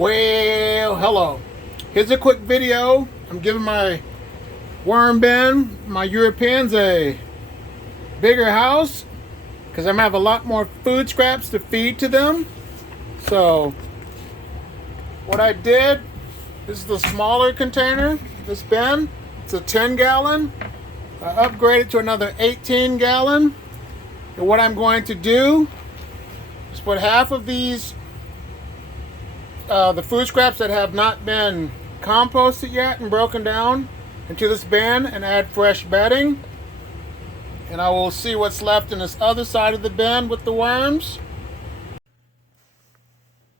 Well, hello. Here's a quick video. I'm giving my worm bin, my Europeans, a bigger house because I'm gonna have a lot more food scraps to feed to them. So what I did, this is the smaller container, this bin. It's a 10-gallon. I upgraded to another 18-gallon. And what I'm going to do is put half of these the food scraps that have not been composted yet and broken down into this bin and add fresh bedding. And I will see what's left in this other side of the bin with the worms.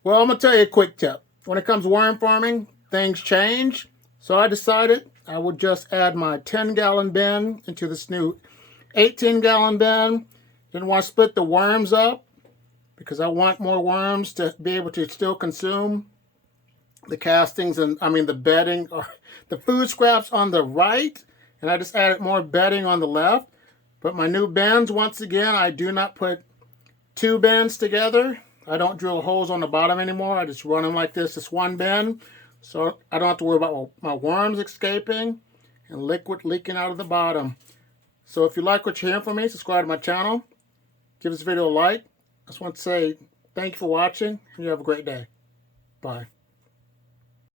Well, I'm going to tell you a quick tip. When it comes to worm farming, things change. So I decided I would just add my 10-gallon bin into this new 18-gallon bin. Didn't want to split the worms up, because I want more worms to be able to still consume the castings and the bedding or the food scraps on the right, and I just added more bedding on the left. But my new bins, once again, I do not put two bins together. I don't drill holes on the bottom anymore. I just run them like this. It's one bin, so I don't have to worry about my worms escaping and liquid leaking out of the bottom. So if you like what you're hearing from me, subscribe to my channel. Give this video a like. I just want to say thank you for watching, and you have a great day. Bye.